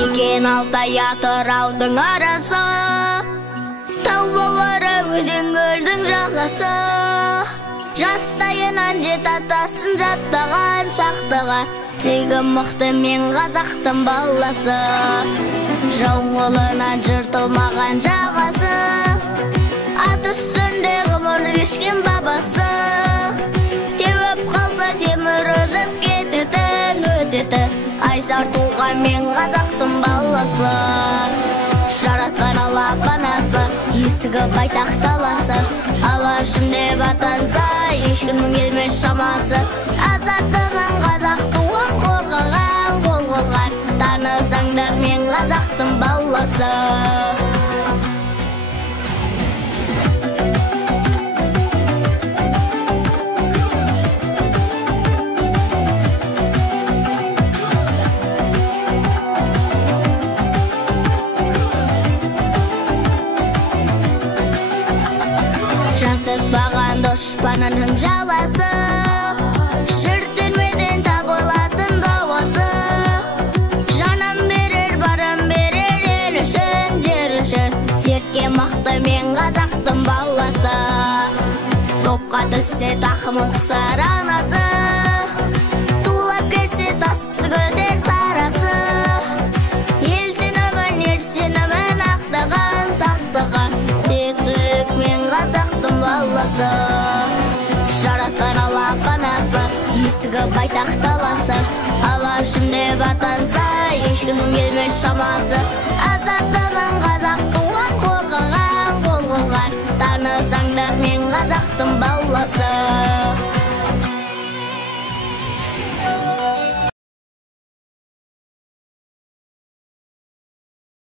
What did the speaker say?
Мекен Алтай Атыраудың арасы, тау бауры өзен көлдің жағасы. Жастайынан жет атасын жаттаған сақтаған, тегі мықты мен қазақтың баласы. Жау қолынан жыртылмаған жағасы, ат үстінде ғұмыр кешкен бабасы. Теуіп қалса темір үзіп кететін өтетін, айсар туған мен қазақтың баласы. Жаратқан Алла панасы, есігі байтақ таласы, алашым деп атанса, ешкімнің келмес шамасы. Азаттығын қазақ туын қорғаған, қол қылған, танысаңдар мен қазақтың баласы. Жасытпаған дұшпанының жаласы, шіртілмеден табылатын дауасы. Жанын берер, барын берер ел үшін, жер үшін, сертке мықты мен қазақтың баласы. Топқа түссе тақымын қысар анасы, тулап келсе тасты көтер тарасы. Ел сенімін ақтаған, сақтаған, тек жүрек мен қазақтың баласы. Жаратқан Алла панасы, есігі байтақ таласы, алашым деп атанса, ешкімнің келмес шамасы. Азаттығын қазақ туын қорғаған, қол қылған, танысаңдар мен қазақтың баласы.